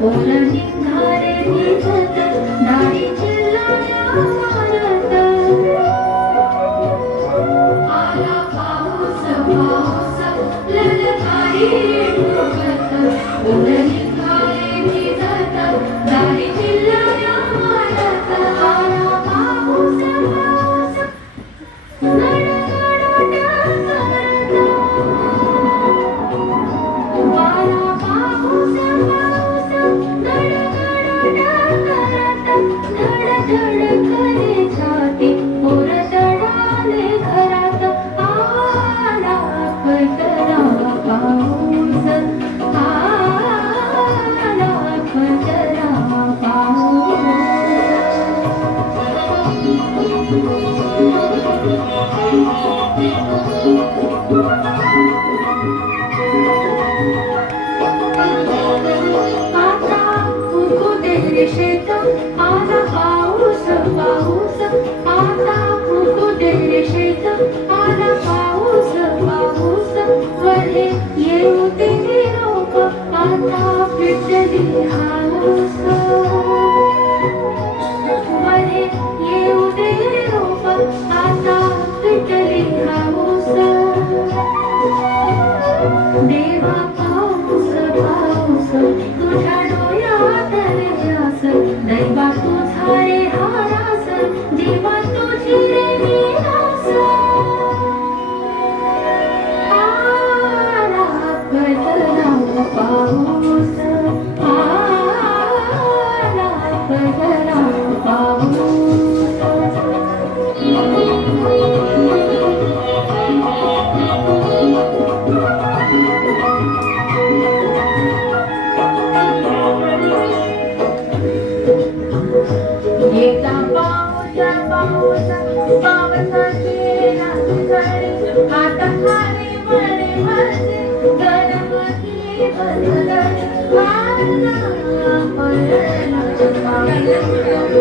पोरं निघाले भिजत दारी चिल्लाया मारत आला पाऊस पाऊस ललकारी ठोकत पोरं निघाले भिजत दारी चिल्लाया मारत आला पाऊस पाऊस गडगडाटा करत आला पाऊस पाऊस गडगडाटा करत धडधड करे छाती पोरं दडाले घरात आला खतरा पाऊस आला खतरा पाऊस आता उगू दे रे शेत आला पाऊस पाऊस आता उगू दे रे शेत आला पाऊस पाऊस वरे येऊ दे रोप आता पिटली हाऊस वरे येऊ दे रोप आता पिटली हाऊस देवा पाऊस पाऊस तुझ्या डोळ्यात रे आस दैवा तुझा रे हारास जीवा तुझी रे विलास आला खतरा पाऊस आला खतरा पाऊस येता पाऊस पाऊस पावसाची नाचणी आता खाली मळे माझे गरमही बदलली आला पडला पाऊस